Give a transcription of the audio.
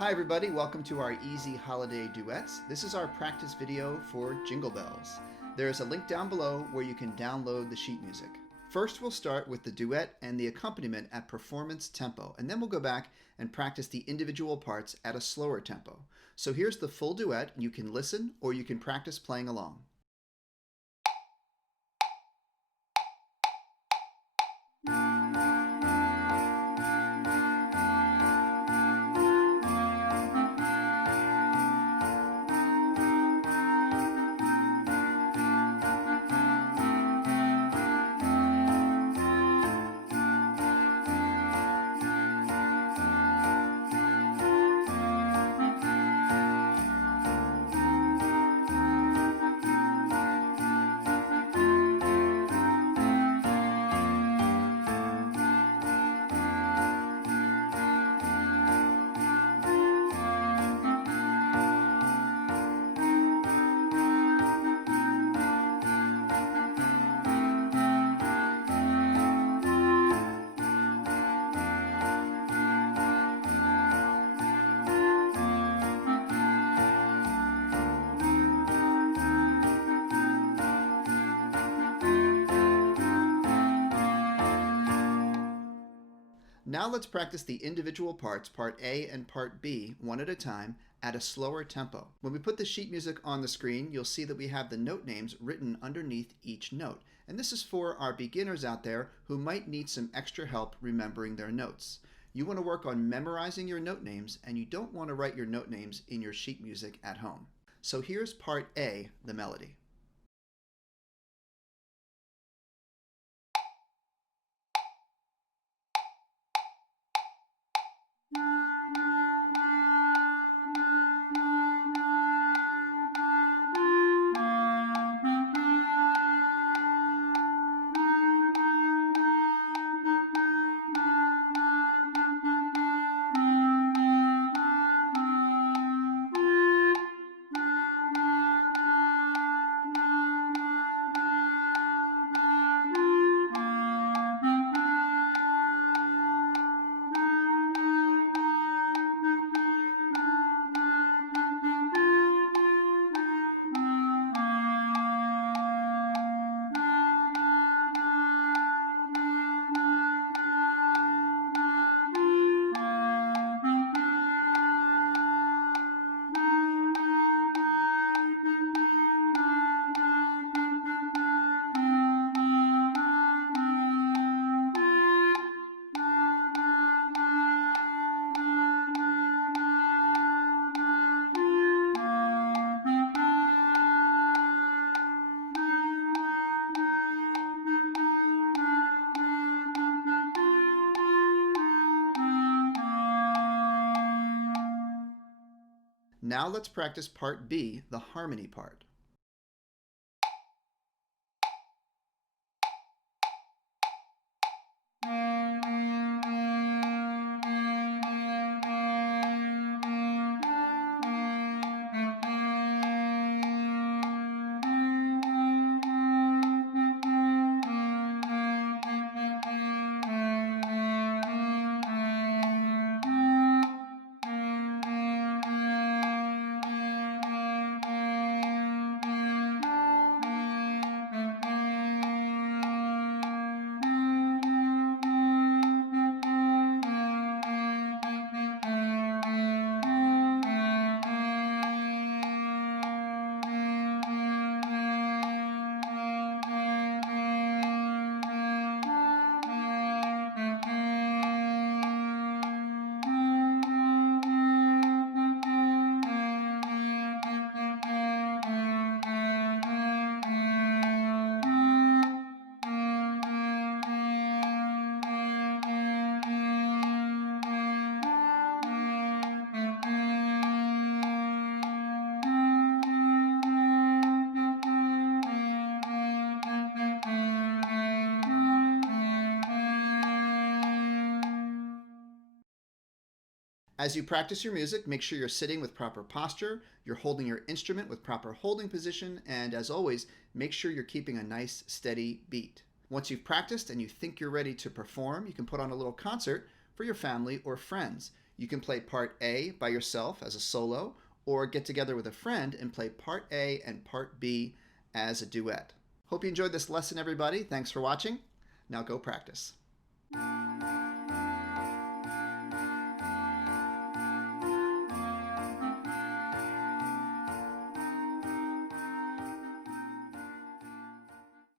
Hi everybody, welcome to our easy holiday duets. This is our practice video for Jingle Bells. There is a link down below where you can download the sheet music. First we'll start with the duet and the accompaniment at performance tempo, and then we'll go back and practice the individual parts at a slower tempo. So here's the full duet, and you can listen or you can practice playing along. Now let's practice the individual parts, part A and part B, one at a time, at a slower tempo. When we put the sheet music on the screen, you'll see that we have the note names written underneath each note. And this is for our beginners out there who might need some extra help remembering their notes. You want to work on memorizing your note names, and you don't want to write your note names in your sheet music at home. So here's part A, the melody. Now let's practice part B, the harmony part. As you practice your music, make sure you're sitting with proper posture, you're holding your instrument with proper holding position, and as always, make sure you're keeping a nice, steady beat. Once you've practiced and you think you're ready to perform, you can put on a little concert for your family or friends. You can play part A by yourself as a solo, or get together with a friend and play part A and part B as a duet. Hope you enjoyed this lesson, everybody. Thanks for watching. Now go practice.